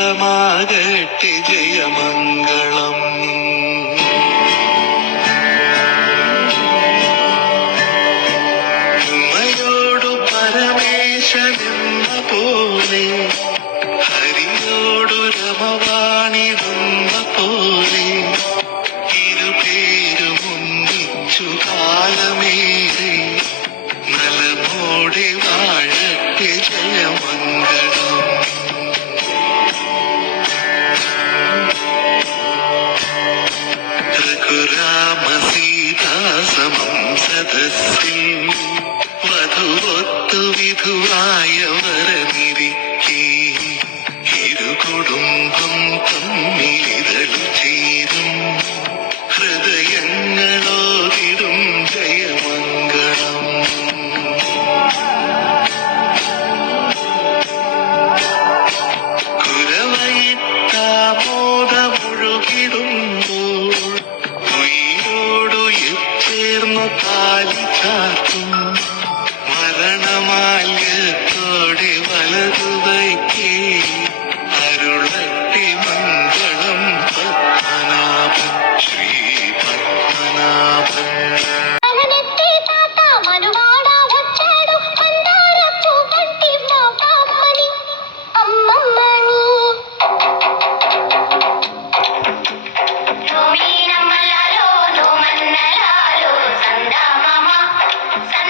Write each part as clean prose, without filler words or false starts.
സർവശുഭദീപ്തമാകട്ടെ ജയമംഗളം. ഉമ്മയോടു പരമേശനെന്ന പോലെ ഹരിയോടു രമവാണിടുന്ന പോലെ ഇരുപേരുമൊന്നിച്ചു കാലമേറെ നലമോടെ വാഴട്ടെ ജയമംഗളം. രഘുരാമസീതാസമം സദസ്സിൽ വധുവൊത്തു വിധുവായ വരനിരിക്കേ ഇരുകുടുംബം തമ്മിലിതളു ചേരും ഹൃദയങ്ങളോതിടും ജയമംഗളം. കുരവയിട്ടാമോദമൊഴുകിടുമ്പോൾ ഉയിരോടുയർന്നു താലി ചാർത്തും മരണമാല്യത്തോടെ വലതുവയ്ക്കേ അരുളട്ടി മംഗളം പത്മനാഭൻ ശ്രീ പത്മനാഭൻ. నమో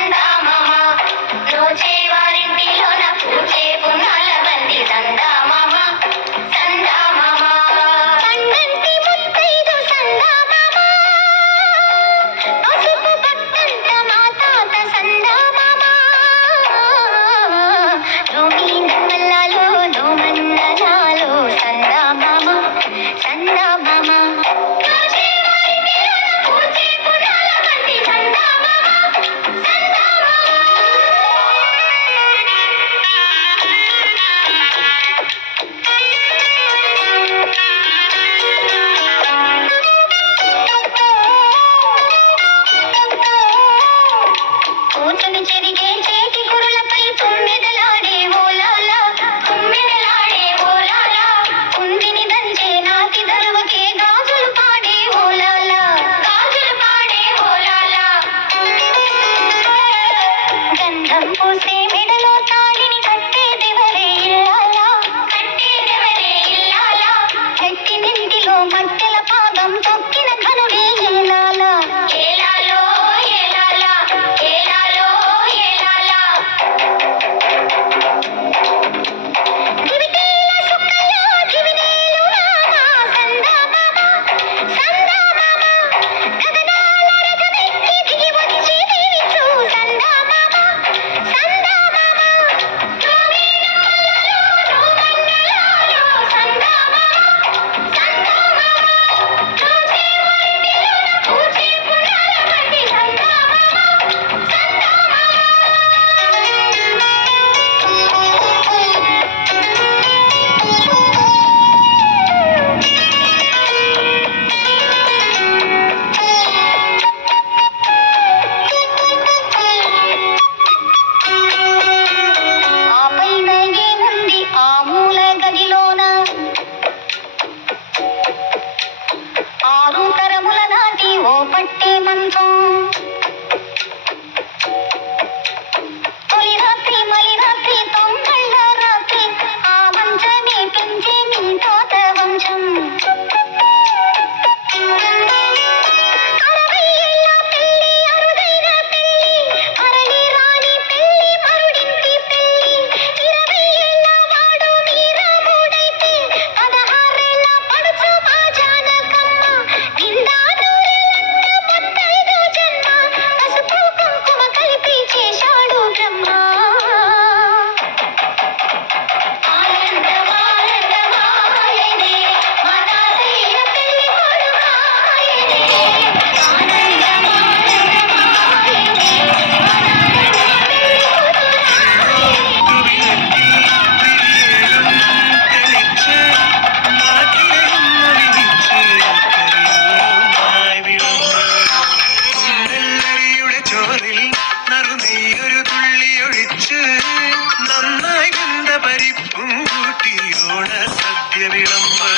സദ്യ വിളമ്പ്,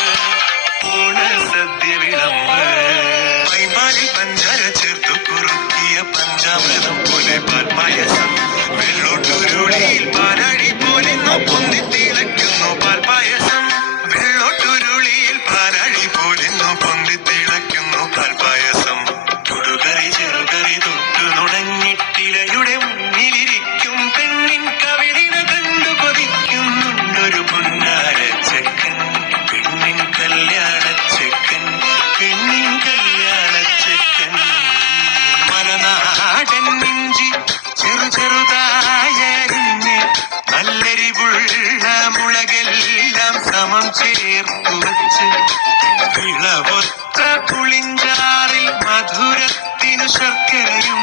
ഓണസദ്യ വിളമ്പ്. പൈമ്പാലിൽ പഞ്ചാര ചേർത്തു കുറുക്കിയ പഞ്ചാമൃതം പോലെ പാൽപ്പായസം, വെള്ളോട്ടുരുളിയിൽ പാലാഴി പോലെ പൊന്തിത്തിളയ്ക്കുന്നു പാൽപ്പായസം, വെള്ളോട്ടുരുളിയിൽ പാലാഴി പോലെ പൊന്തിത്തിളയ്ക്കുന്നു പാൽപ്പായസം. ചുടുകറി ചെറുകറി തൊട്ടു നുണഞ്ഞിട്ടിലയുടെ മുന്നിലിരിക്കും പെണ്ണിൻ കവിളിന കണ്ടു കൊതിക്കുന്നുണ്ടൊരു പൊന്നാരച്ചക്കൻ, പെണ്ണിൻ കല്യാണച്ചക്കൻ, പെണ്ണിൻ കല്യാണച്ചക്കൻ. മലനാടൻ ഇഞ്ചി ചെറു ചെറുതായരിഞ്ഞ് നല്ലരിവുള്ള മുളകെല്ലാം സമം ചേർത്തു വച്ച്, വിളവൊത്ത പുളിഞ്ചാറിൽ മധുരത്തിനു ശർക്കരയും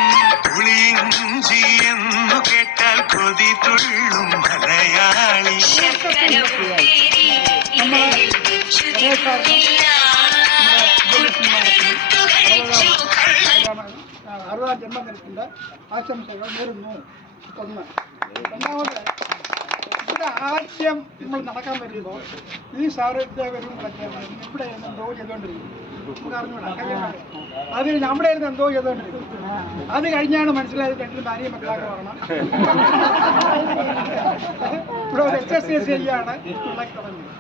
പുളിയിഞ്ചി എന്നു കേട്ടാൽ കൊതി തുള്ളും മലയാളി. അറുപതാം ജന്മദിനത്തിന്റെ ആശംസകൾ നേരുന്നു. ഒന്ന്. രണ്ടാമത്, ഇവിടെ ആദ്യം നമ്മൾ നടക്കാൻ വരുമ്പോൾ ഈ സാഹചര്യവരും ഇവിടെ എന്തോ ചെയ്തുകൊണ്ടിരിക്കും, നമുക്ക് അറിഞ്ഞൂടാ. അത് നമ്മുടെ എന്തോ ചെയ്തുകൊണ്ടിരിക്കും. അത് കഴിഞ്ഞാണ് മനസ്സിലായത് രണ്ടും ഭാര്യയും മക്കളാക്കി വരണം. ഇവിടെ ഒരു HSCS ചെയ്യാണ് തുടങ്ങിയത്.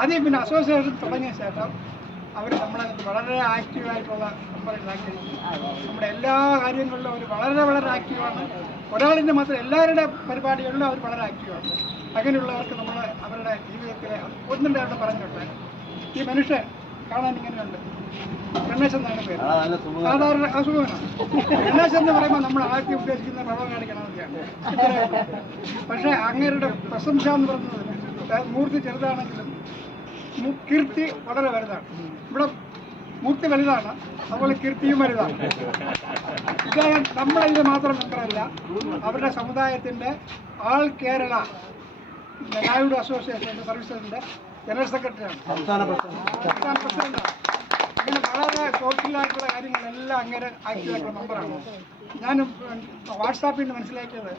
ആദ്യം പിന്നെ അസോസിയേഷൻ തുടങ്ങിയ ശേഷം അവർ നമ്മളതിന് വളരെ ആക്റ്റീവായിട്ടുള്ള മെമ്പറുകളാക്കി. നമ്മുടെ എല്ലാ കാര്യങ്ങളിലും അവർ വളരെ വളരെ ആക്റ്റീവാണ്. ഒരാളിൻ്റെ മാത്രം എല്ലാവരുടെ പരിപാടികളിലും അവർ വളരെ ആക്റ്റീവാണ്. അങ്ങനെയുള്ളവർക്ക് നമ്മൾ അവരുടെ ജീവിതത്തിലെ ഒന്നും രണ്ടും പറഞ്ഞിട്ട്, ഈ മനുഷ്യൻ കാണാൻ ഇങ്ങനെയുണ്ട്. ഗണേശൻ എന്നാണ് പേര്. സാധാരണ അസുഖമാണ്. ഗണേശൻ എന്ന് പറയുമ്പോൾ നമ്മൾ ആദ്യം ഉദ്ദേശിക്കുന്ന പഴം കാണിക്കണമെന്നൊക്കെയാണ്. പക്ഷേ അങ്ങേരുടെ പ്രശംസ എന്ന് പറയുന്നത് മൂർത്തി ചെറുതാണെങ്കിലും കീർത്തി വളരെ വലുതാണ്. ഇവിടെ മൂർത്തി വലുതാണ്, അതുപോലെ കീർത്തിയും വലുതാണ്. ഇദ്ദേഹം നമ്മളിത് മാത്രം മെമ്പറല്ല, അവരുടെ സമുദായത്തിൻ്റെ ആൾ കേരള നായുഡു അസോസിയേഷൻ്റെ സർവീസസിൻ്റെ ജനറൽ സെക്രട്ടറിയാണ്, സംസ്ഥാന പ്രസിഡന്റാണ്. അങ്ങനെ വളരെ സോഷ്യലായിട്ടുള്ള കാര്യങ്ങളെല്ലാം അങ്ങനെ ആക്റ്റീവായിട്ടുള്ള മെമ്പറാണ്. ഞാൻ വാട്സാപ്പിൽ നിന്ന് മനസ്സിലാക്കിയത്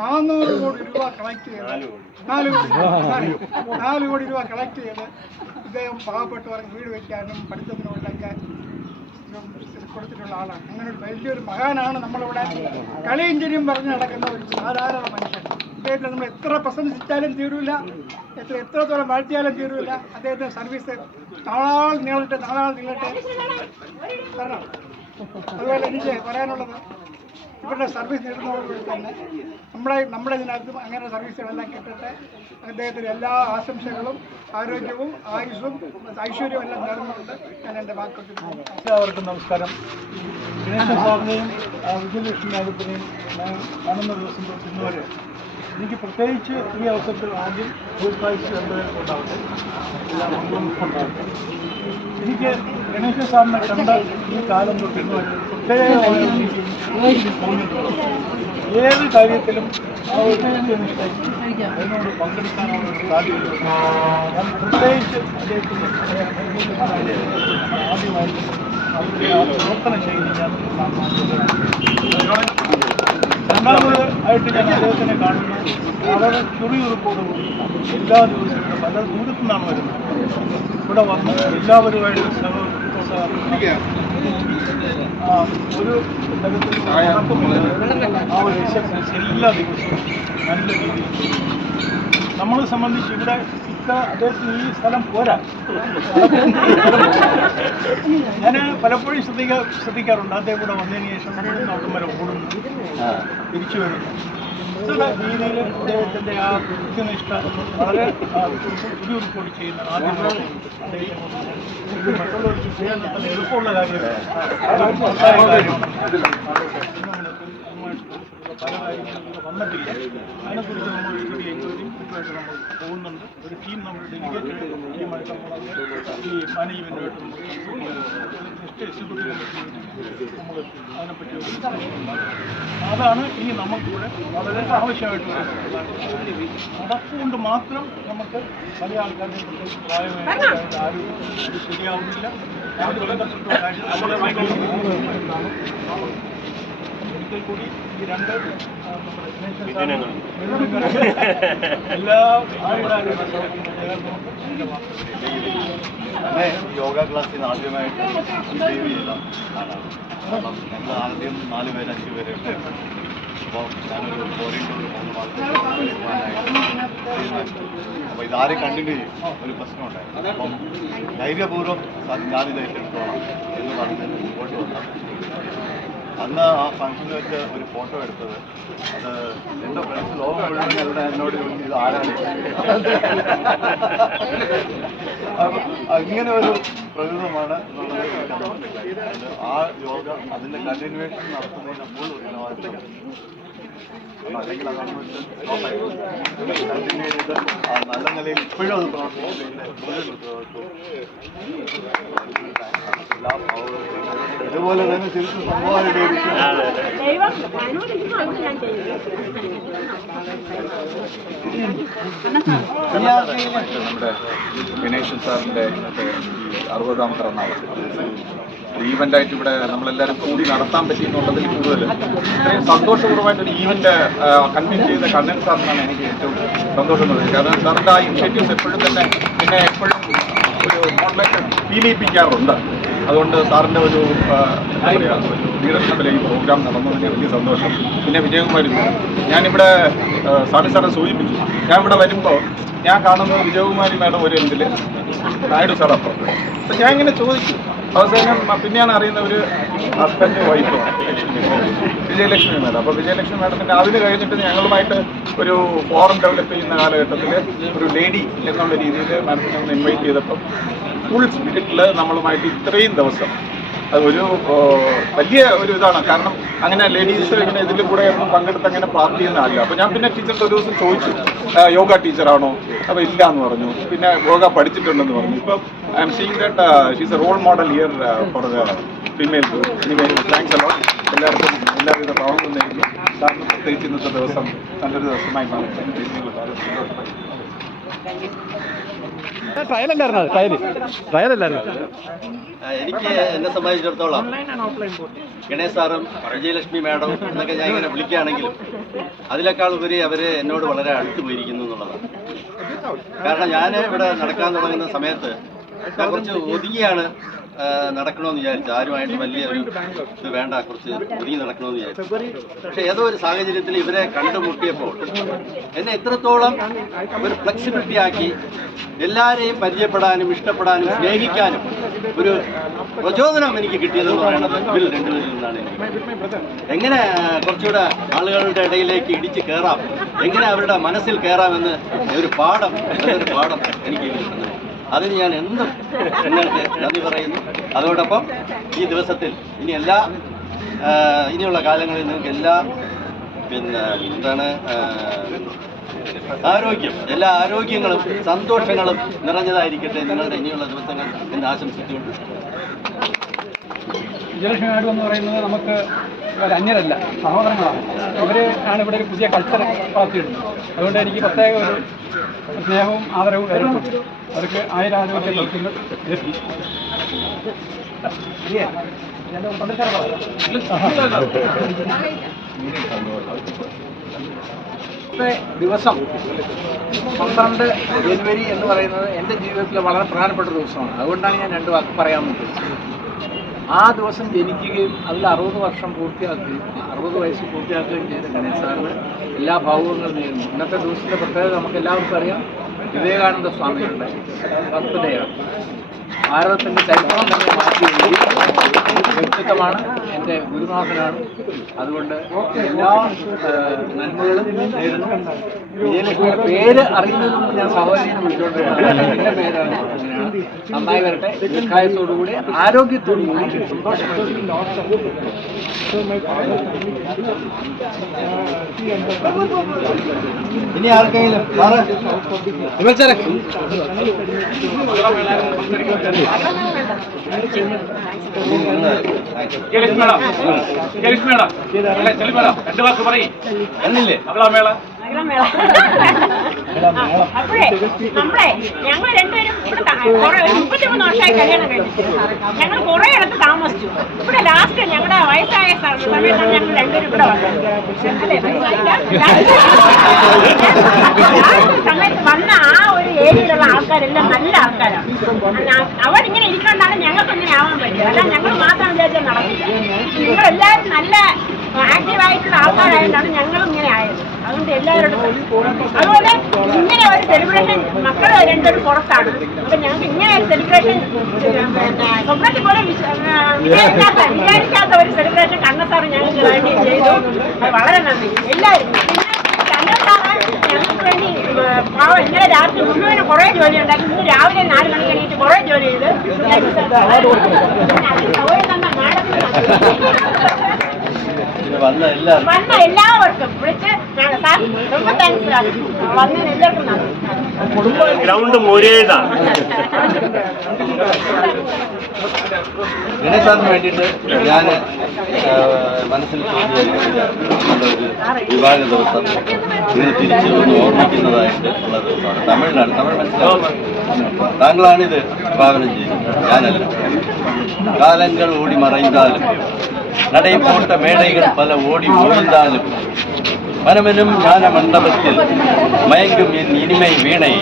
400 കോടി രൂപ കളക്ട് ചെയ്ത് 4 കോടി രൂപ കളക്ട് ചെയ്ത് ഇദ്ദേഹം പാവപ്പെട്ടവർക്ക് വീട് വയ്ക്കാനും പഠിത്തത്തിനുള്ളതൊക്കെ കൊടുത്തിട്ടുള്ള ആളാണ്. അങ്ങനെ ഒരു വലിയൊരു മഹാനാണ്. നമ്മളിവിടെ കളിയും ചിരിയും പറഞ്ഞ് നടക്കുന്ന ഒരു സാധാരണ മനുഷ്യൻ. അദ്ദേഹത്തെ നമ്മൾ എത്ര പ്രശംസിച്ചാലും തീരൂല, എത്രത്തോളം വാഴ്ത്തിയാലും തീരൂല. അദ്ദേഹത്തിൻ്റെ സർവീസ് നാളാൾ നീളട്ടെ കാരണം. അതുപോലെ എനിക്ക് പറയാനുള്ളത്, ഇവരുടെ സർവീസ് നേടുന്നതോടുകൂടി തന്നെ നമ്മുടെ ഇതിനകത്തും അങ്ങനെ സർവീസുകളെല്ലാം കിട്ടട്ടെ. അദ്ദേഹത്തിന് എല്ലാ ആശംസകളും ആരോഗ്യവും ആയുസ്സും ഐശ്വര്യവും എല്ലാം നേർന്നുകൊണ്ട് ഞാൻ എൻ്റെ വാക്കുകൾ. എല്ലാവർക്കും നമസ്കാരം. ഗണേശൻ സാറിനെയും വിജയലക്ഷ്മി നായകത്തിനെയും ഞാൻ കാണുന്ന ദിവസം തൊട്ട് ഇന്നുവരെ എനിക്ക് പ്രത്യേകിച്ച് ഈ അവസരത്തിൽ ആദ്യം ദീർഘായുസ് ഉണ്ടാവട്ടെ, എല്ലാ മംഗളവും ഉണ്ടാവട്ടെ. എനിക്ക് ഗണേശൻ സാറിനെ കണ്ട ഈ കാലം തൊട്ട് ഇന്നുവരെ പ്രത്യേകമായി എനിക്ക് തോന്നിയിട്ടുണ്ട്. ഏത് കാര്യത്തിലും ആ ഒരു നിഷ്ഠയും അതിനോട് പങ്കെടുക്കാനുള്ള ഒരു താല്പര്യം ഞാൻ പ്രത്യേകിച്ച് അദ്ദേഹത്തിന് ആദ്യമായിട്ട് അവരുടെ ആ പ്രവർത്തന ശൈലി ഞാൻ രണ്ടാമത് ആയിട്ട് ഞാൻ അദ്ദേഹത്തിനെ കാണുന്നത് വളരെ ചുറിയുറുപ്പോടുകൂടി എല്ലാ ദിവസവും പല ദൂരത്തു നിന്നാണ് വരുന്നത്. ഇവിടെ വന്ന് എല്ലാവരുമായിട്ട് ഒരു തരത്തിൽ നടക്കുമില്ല. ആ ഒരു എക്സസൈസ് എല്ലാ ദിവസവും നല്ല രീതിയിൽ നമ്മളെ സംബന്ധിച്ച് ഇവിടെ അദ്ദേഹത്തിന് ഈ സ്ഥലം പോരാ. ഞാൻ പലപ്പോഴും ശ്രദ്ധിക്കാറുണ്ട്. അദ്ദേഹം ഇവിടെ വന്നതിന് ശേഷം നോട്ടം വരെ ഓടുന്നു, തിരിച്ചു വരുന്നു. ഇത്ര രീതിയിൽ അദ്ദേഹത്തിൻ്റെ ആ കൃത്യനിഷ്ഠ വളരെ ചുരുക്കൂടി ചെയ്യുന്ന ആദ്യം അദ്ദേഹത്തെ മറ്റുള്ളവർക്ക് ചെയ്യാൻ തന്നെ എളുപ്പമുള്ള കാര്യമാണ്. പല കാര്യങ്ങളും വന്നിട്ടില്ല. അതിനെക്കുറിച്ച് നമ്മൾ സ്റ്റഡി ചെയ്യുകയും കൃത്യമായിട്ട് നമ്മൾ പോകുന്നുണ്ട്. ഒരു ടീം നമ്മൾ ഡെലിഗേറ്റഡ് ടീമായിട്ട് നമ്മൾ ഈ മാനേജ്മെൻറ്റുമായിട്ട് നമ്മൾ എക്സിക്യൂട്ടീവ് നമ്മൾ അതിനെപ്പറ്റി അതാണ് ഇനി നമുക്കിവിടെ വളരെ ആവശ്യമായിട്ടുള്ള നടപ്പുകൊണ്ട് മാത്രം നമുക്ക് പല ആൾക്കാരുടെ പ്രായമായിട്ട് ആരും അത് ശരിയാവുന്നില്ല. അതിന് ബന്ധപ്പെട്ട കാര്യം ഒരിക്കൽ കൂടി ഈ രണ്ട് എല്ലാ യോഗ ക്ലാസ്സിൽ ആദ്യമായിട്ട് സേവ് ചെയ്ത ആളാണ്. കാരണം ഞങ്ങൾ ആദ്യം 4 പേര് 5 പേരെ ഉണ്ടായിരുന്നു. അപ്പോൾ ഞാനൊരു ഫോറിൻ ടൂർ 3 മാസം പോകാനായിട്ട് തീരുമാനിച്ചു. അപ്പോൾ ഇതാരും കണ്ടിന്യൂ ചെയ്യും, ഒരു പ്രശ്നമുണ്ടായിരുന്നു. അപ്പം ധൈര്യപൂർവ്വം ഞാനിത് ഏറ്റെടുത്തോളാം എന്ന് പറഞ്ഞ് മുമ്പോട്ട് വന്നു. അന്ന് ആ ഫംഗ്ഷനിൽ വെച്ച് ഒരു ഫോട്ടോ എടുത്തത്, അത് എൻ്റെ ഫ്രണ്ട്സ് ലോകം മുഴുവൻ എന്നോട് ചോദിച്ചു ഇത് ആരാണ്. അപ്പം അങ്ങനെ ഒരു പ്രകൃതമാണ് എന്നുള്ളത് എനിക്ക് മനസ്സിലായി. ആ യോഗ അതിൻ്റെ കണ്ടിന്യൂവേഷൻ നടത്തുന്നതിന് ഫുൾ ഉത്തരവാദിത്വം. അല്ലെങ്കിൽ അതാണ് കണ്ടിന്യൂ ചെയ്ത് ആ നല്ല നിലയിൽ ഇപ്പോഴും അത് പ്രവർത്തിക്കുന്നതിൻ്റെ മുഴുവൻ ഉത്തരവാദിത്വം. ഇതുപോലെ തന്നെ തിരിച്ച് സംഭവമായിട്ട് നമ്മുടെ ഗണേശൻ സാറിൻ്റെ 60ാം പിറന്നാള് ഈവൻ്റായിട്ട് ഇവിടെ നമ്മളെല്ലാവരും കൂടി നടത്താൻ പറ്റി എന്നുള്ളതിൽ കൂടുതൽ ഇത്രയും സന്തോഷപൂർവ്വമായിട്ടൊരു ഈവൻ്റ് കൺവീൻ ചെയ്ത കണ്ണൻ സാറിനാണ് എനിക്ക് ഏറ്റവും സന്തോഷം തോന്നിയത്. കാരണം സാറിൻ്റെ ആ ഇനിഷ്യേറ്റീവ്സ് എപ്പോഴും തന്നെ പിന്നെ എപ്പോഴും ഒരു മോഡലായിട്ട് ഫീൽ ചെയ്യിപ്പിക്കാറുണ്ട്. അതുകൊണ്ട് സാറിൻ്റെ ഒരു ലീഡർഷിപ്പിൽ ഈ പ്രോഗ്രാം നടന്നതിന് വലിയ സന്തോഷം. പിന്നെ വിജയകുമാരി ഞാനിവിടെ സാറി സാറെ സൂചിപ്പിച്ചു, ഞാൻ ഇവിടെ വരുമ്പോൾ ഞാൻ കാണുന്നത് വിജയകുമാരി മാഡം ഒരു എൻഡിൽ നായിഡു സാർ അപ്പുറത്ത്. അപ്പം ഞാൻ ഇങ്ങനെ ചോദിച്ചു. അവസാനം പിന്നെയാണ് അറിയുന്ന ഒരു ഹസ്ബൻഡ് വൈഫ് വിജയലക്ഷ്മി മാഡം. അപ്പോൾ വിജയലക്ഷ്മി മാഡത്തിൻ്റെ അതിന് കഴിഞ്ഞിട്ട് ഞങ്ങളുമായിട്ട് ഒരു ഫോറം ഡെവലപ്പ് ചെയ്യുന്ന കാലഘട്ടത്തിൽ ഒരു ലേഡി എന്നുള്ള രീതിയിൽ മാഡത്തിനെ ഒന്ന് ഇൻവൈറ്റ് ചെയ്തപ്പം ഫുൾ സ്പിരിറ്റിൽ നമ്മളുമായിട്ട് ഇത്രയും ദിവസം അതൊരു വലിയ ഒരു ഇതാണ്. കാരണം അങ്ങനെ ലേഡീസ് ഇങ്ങനെ ഇതിൽ കൂടെ ഒന്നും പങ്കെടുത്ത് അങ്ങനെ പാർട്ടി ചെയ്യുന്നതല്ല. അപ്പോൾ ഞാൻ പിന്നെ ടീച്ചറിൻ്റെ ഒരു ദിവസം ചോദിച്ചു, യോഗ ടീച്ചറാണോ? അപ്പോൾ ഇല്ല എന്ന് പറഞ്ഞു. പിന്നെ യോഗ പഠിച്ചിട്ടുണ്ടെന്ന് പറഞ്ഞു. ഇപ്പം I am seeing that she's a role model here for the female. Anyway thanks a lot. എല്ലാവർക്കും എല്ലാവിധ ഭാവങ്ങളും നേരുന്നു. സാറിന് പ്രത്യേകിച്ച് ഇന്നത്തെ ദിവസം നല്ലൊരു ദിവസമായി മാറട്ടെ. എനിക്ക് എന്നെ സംബന്ധിച്ചിടത്തോളം ഗണേശ് സാറും വിജയലക്ഷ്മി മാഡം എന്നൊക്കെ ഞാൻ ഇങ്ങനെ വിളിക്കുകയാണെങ്കിലും അതിനേക്കാൾ ഉപരി അവർ എന്നോട് വളരെ അടുത്ത് പോയിരിക്കുന്നു എന്നുള്ളതാണ്. കാരണം ഞാൻ ഇവിടെ നടക്കാൻ തുടങ്ങുന്ന സമയത്ത് ഞാൻ കുറച്ച് ഒതുങ്ങിയാണ് നടക്കണമെന്ന് വിചാരിച്ചു. ആരുമായിട്ട് വലിയ ഒരു ഇത് വേണ്ട, കുറച്ച് ഒതുങ്ങി നടക്കണമെന്ന് വിചാരിച്ചു. പക്ഷെ ഏതോ ഒരു സാഹചര്യത്തിൽ ഇവരെ കണ്ടുമുട്ടിയപ്പോൾ എന്നെ എത്രത്തോളം ഒരു ഫ്ലെക്സിബിലിറ്റി ആക്കി എല്ലാവരെയും പരിചയപ്പെടാനും ഇഷ്ടപ്പെടാനും സ്നേഹിക്കാനും ഒരു പ്രചോദനം എനിക്ക് കിട്ടിയതെന്ന് പറയുന്നത് ഇവർ രണ്ടുപേരിൽ നിന്നാണ്. എങ്ങനെ കുറച്ചുകൂടെ ആളുകളുടെ ഇടയിലേക്ക് ഇടിച്ച് കയറാം, എങ്ങനെ അവരുടെ മനസ്സിൽ കയറാമെന്ന് ഒരു പാഠം, നല്ലൊരു പാഠം എനിക്ക് കിട്ടുന്നത്. അതിന് ഞാൻ എന്നും നിങ്ങൾക്ക് നന്ദി പറയുന്നു. അതോടൊപ്പം ഈ ദിവസത്തിൽ ഇനിയുള്ള കാലങ്ങളിൽ നിങ്ങൾക്ക് എല്ലാ എല്ലാ ആരോഗ്യങ്ങളും സന്തോഷങ്ങളും നിറഞ്ഞതായിരിക്കട്ടെ നിങ്ങളുടെ ഇനിയുള്ള ദിവസങ്ങൾ എന്ന് ആശംസിച്ചുകൊണ്ട്. വിജയലക്ഷ്മി നായിഡു എന്ന് പറയുന്നത് നമുക്ക് അന്യരല്ല, സഹോദരങ്ങളാണ്. ഇവർ ആണ് ഇവിടെ ഒരു പുതിയ കൾച്ചർ വളർത്തിയിടുന്നത്. അതുകൊണ്ട് എനിക്ക് പ്രത്യേക ഒരു സ്നേഹവും ആദരവും ഏർപ്പെടും. അവർക്ക് 1000 ആരോഗ്യ ലഭിക്കുന്നു. ദിവസം 12 ജനുവരി എന്ന് പറയുന്നത് എൻ്റെ ജീവിതത്തിലെ വളരെ പ്രധാനപ്പെട്ട ദിവസമാണ്. അതുകൊണ്ടാണ് ഞാൻ 2 വാക്ക് പറയാമെന്ന് ഉദ്ദേശിച്ചത്. ആ ദിവസം ജനിക്കുകയും അതിൽ 60 വർഷം പൂർത്തിയാക്കുകയും 60 വയസ്സ് പൂർത്തിയാക്കുകയും ചെയ്ത ഗണേശ് സാറിന് എല്ലാ ഭാവുകങ്ങളും നേരുന്നു. ഇന്നത്തെ ദിവസത്തെ പ്രത്യേകത നമുക്ക് എല്ലാവർക്കും അറിയാം. വിവേകാനന്ദ സ്വാമികളുടെ ബർത്ത്ഡേയാണ്. ഭാരതത്തിൻ്റെ ചരിത്രം തന്നെ മാറ്റിയ വ്യക്തിത്വമാണ്, എൻ്റെ ഗുരുനാഥനാണ്. അതുകൊണ്ട് എല്ലാ നന്മകളും നേരുന്നു. വിജയലക്ഷ്മിയുടെ പേര് അറിയുന്നതിന് മുമ്പ് ഞാൻ സഹോദരിയെ വിളിച്ചുകൊണ്ടിരുന്നത് എൻ്റെ പേരാണ്. അങ്ങനെയാണ്. നന്നായി വരട്ടെ. ദീർഘായുസ്സോടുകൂടി ആരോഗ്യത്തോടുകൂടി സന്തോഷമായി. ഇനി ആർക്കെങ്കിലും എന്നില്ലേ മേള അപ്പോഴേ നമ്മളെ ഞങ്ങൾ രണ്ടുപേരും ഇവിടെ കുറെ 33 വർഷമായി കല്യാണം കഴിച്ചിട്ട് ഞങ്ങൾ കുറെ ഇടത്ത് താമസിച്ചു. ഇവിടെ ലാസ്റ്റ് ഞങ്ങളുടെ വയസ്സായ സമയത്താണ് ഞങ്ങൾ രണ്ടുപേരും ഇവിടെ വന്നത്. സമയത്ത് വന്ന ആ ഒരു ഏരിയയിലുള്ള ആൾക്കാരെല്ലാം നല്ല ആൾക്കാരാണ്. അവരിങ്ങനെ ഇരിക്കൊണ്ടാണ് ഞങ്ങൾക്ക് ഇങ്ങനെ ആവാൻ പറ്റിയത്. അല്ല ഞങ്ങൾ മാത്രം വിചാരിച്ചാൽ നടക്കില്ല. നിങ്ങളെല്ലാവരും നല്ല ആക്റ്റീവായിട്ടുള്ള ആൾക്കാരായതുകൊണ്ടാണ് ഞങ്ങളും ഇങ്ങനെ ആയത്. അതുകൊണ്ട് എല്ലാവരോടും അതുപോലെ ഇങ്ങനെ ഒരു സെലിബ്രേഷൻ മക്കൾ രണ്ടുപേരും പുറത്താണ്. അപ്പൊ ഞങ്ങൾക്ക് ഇങ്ങനെ ഒരു സെലിബ്രേഷൻ പിന്നെ സ്വപ്നത്തിൽ പോലും വിചാരിക്കാത്ത ഒരു സെലിബ്രേഷൻ കണ്ണസാറ് ഞങ്ങൾക്ക് വേണ്ടി ചെയ്തു. അത് വളരെ നന്ദി എല്ലാവരും. പിന്നെ ഞങ്ങൾക്ക് വേണ്ടി പാവം ഇന്നലെ രാത്രി മുഴുവനും കുറേ ജോലി ഉണ്ടാക്കി. ഇന്ന് രാവിലെ 4 മണിക്ക് എണീറ്റ് കുറേ ജോലി ചെയ്ത് സൗകര്യം തന്ന മാഡത്തിന് വന്ന എല്ലാവർക്കും വിളിച്ച് സാർ ரொம்ப താങ്ക്സ് സാർ വന്നതിന് എല്ലാവർക്കും നന്ദി. ഗ്രൗണ്ട് മൂരേതാണ്. ഗണേശ് സാറിന് വേണ്ടിയിട്ട് ഞാൻ മനസ്സിൽ തോന്നിയിരിക്കുന്ന ഒരു വിവാഹ ദിവസം ഇങ്ങനെ തിരിച്ചു ഒന്ന് ഓർമ്മിക്കുന്നതായിട്ട് ഉള്ള ദിവസമാണ്. തമിഴിലാണ്. തമിഴ് മനസ്സിലാവും. താങ്കളാണിത് വിഭാവനം ചെയ്യുന്നത്, ഞാനല്ല. കാലങ്ങൾ ഓടി മറൈந்தாലും நடை போட்ட மேடைகள் பல ஓடி ஒழிந்தாலும் மனமெனும் ஞான மண்டபத்தில் மயங்கும் என் இனிமை வீணை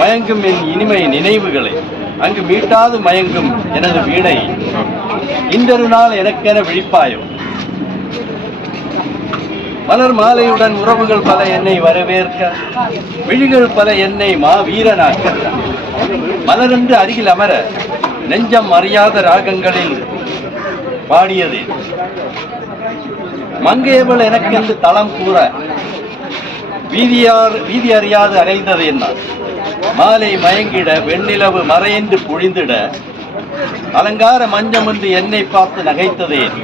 மயங்கும் என் இனிமை நினைவுகளை அங்கு மீட்டாது மயங்கும் எனது வீணை இன்றொரு நாள் எனக்கென விழிப்பாயோ. மலர் மாலையுடன் உறவுகள் பல என்னை வரவேற்க, விழிகள் பல என்னை வீரனாக்க, மலரென்று அருகில் அமர நெஞ்சம் அறியாத ராகங்களில் பாடியது மங்கையவள் எனக்கென்று தளம் கூற வீதி அறியாது அலைந்தது என்ன. மாலை மயங்கிட வெண்ணிலவு மறைந்து பொழிந்திட அலங்கார மஞ்சம் என்று என்னை பார்த்து நகைத்ததேன்.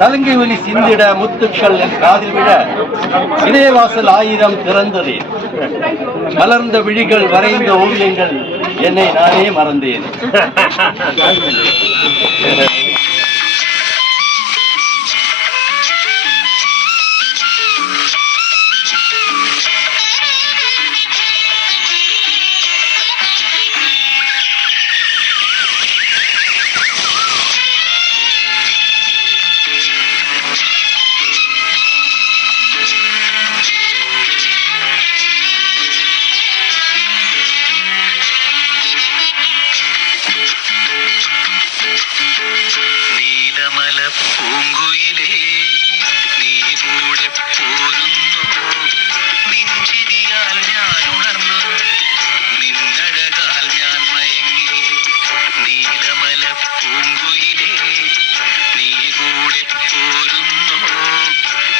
சலங்கை ஒலி சிந்திட முத்துக்கள் என் காதில் விழ இணையவாசல் 1000 திறந்ததே. மலர்ந்த விழிகள் வரைந்த ஓவியங்கள் என்னை நானே மறந்தேன். പൂങ്കുയിലേ നീ കൂടെ പോരുന്നു, നിൻചിരിയാൽ ഞാൻ ഉണർന്നു, നിന്നഴകാൽ ഞാൻ മയങ്ങി. നീലമല പൂങ്കുയിലേ നീ കൂടെ പോരുന്നു,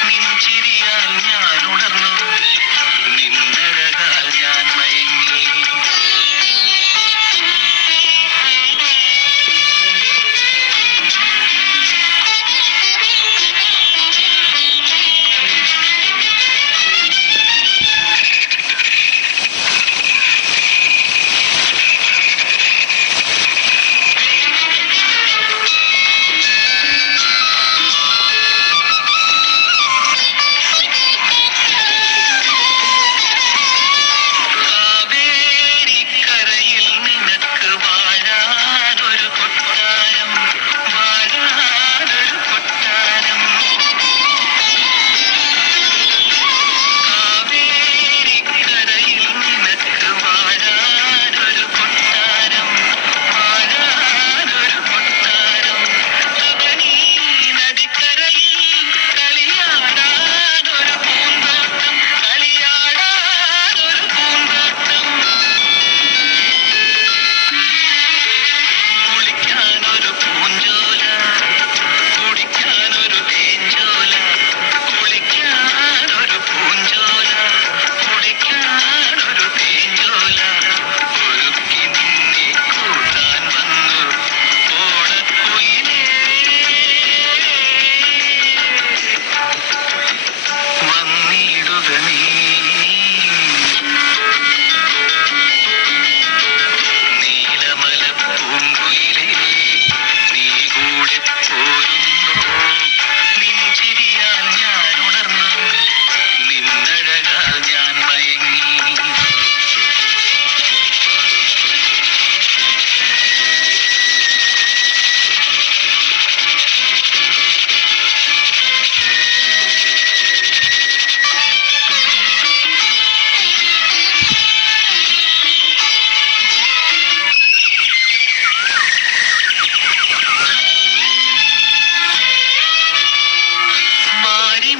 നിൻചിരിയാൽ ഞാൻ ഉണർന്നു, നിന്നഴകാൽ ഞാൻ മയങ്ങി.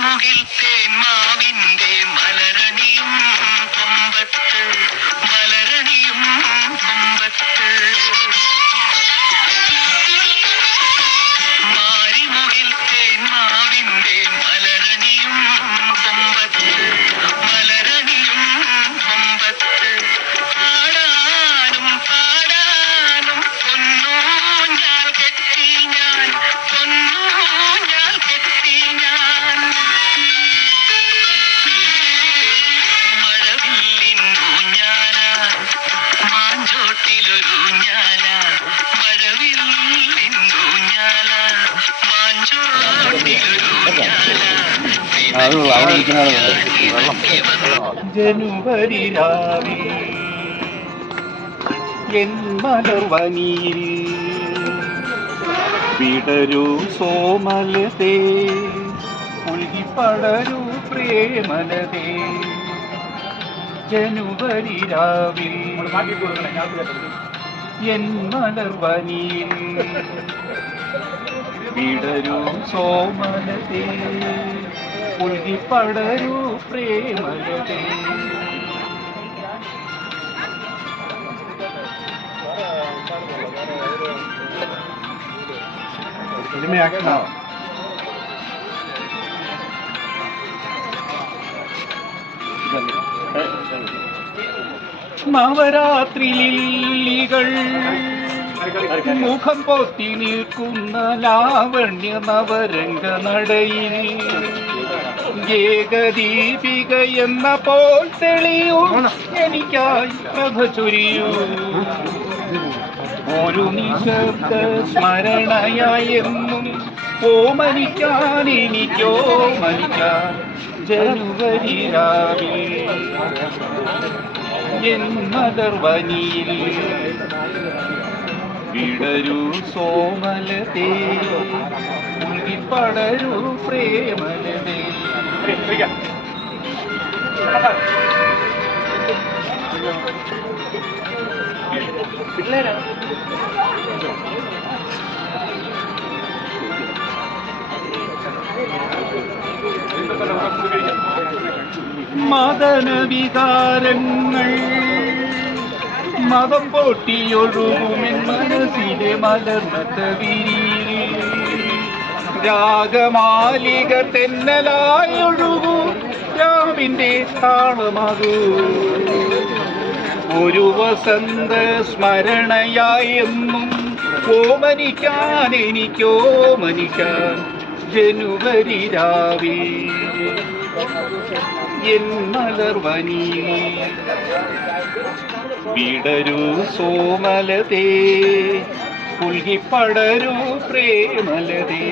മാരിമുകിൽ തേന്മാവിന്റെ മലരണിയും കൊമ്പത്ത് മലരണിയും കൊമ്പത്ത് മാരിമുകിൽ തേന്മാവിന്റെ മലരണിയും കൊമ്പത്ത് മലരണിയും കൊമ്പത്ത് പാടാനും പാടാനും പൊന്നൂഞ്ഞാൽ കെട്ടി ഞാൻ പൊന്നൂഞ്ഞാൽ കെട്ടി ഞാൻ മഴവില്ലിന്നൂഞ്ഞാല മാഞ്ചോട്ടിലൊരൂഞ്ഞാല മഴവില്ലിന്നൂഞ്ഞാല മാഞ്ചോട്ടിലൊരൂഞ്ഞാല ജനുവരി രാവിൽ എൻ മലർവനിയിൽ വിടരൂ സോമലതേ ഉൽകിപ്പടരൂ പ്രേമലതേ ജനുവരി രാവിൽ എൻ മലർവനിയിൽ വിടരൂ സോമലതേ ഉൽകിപ്പടരൂ പ്രേമലതേ സിനിമയാക്കണോ? നവരാത്രി ലില്ലികൾ മുഖം പൊത്തി നിൽക്കുന്ന ലാവണ്യ നവരംഗ നടയിൽ ഏകദീപിക എന്ന പോൽ തെളിയൂ എനിക്കായി പ്രഭ ചൊരിയൂ ഒരു നിശബ്ദ സ്മരണയായെന്നും ഓമനിക്കാൻ എനിക്കോ മനിക്കാൻ ജനുവരി രാവിൽ എൻ മലർവനിയിൽ വിടരൂ സോമലതേ ഉൽകിപ്പടരൂ പ്രേമലതേ മദനവികാരങ്ങൾ മതം പൊട്ടിയൊഴുകുമെൻ മനസ്സിലെ മലർന്ന വിരിയിൽ രാഗമാലിക തെന്നലായൊഴുകൂ രാവിന്റെ താളമകൂ ഒരു വസന്ത സ്മരണയായെന്നും ഓമനിക്കാൻ എനിക്കോമനിക്കാൻ ജനുവരി രാവിൽ എൻ മലർവനിയിൽ വിടരൂ സോമലതേ ഉൽകിപ്പടരൂ പ്രേമലതേ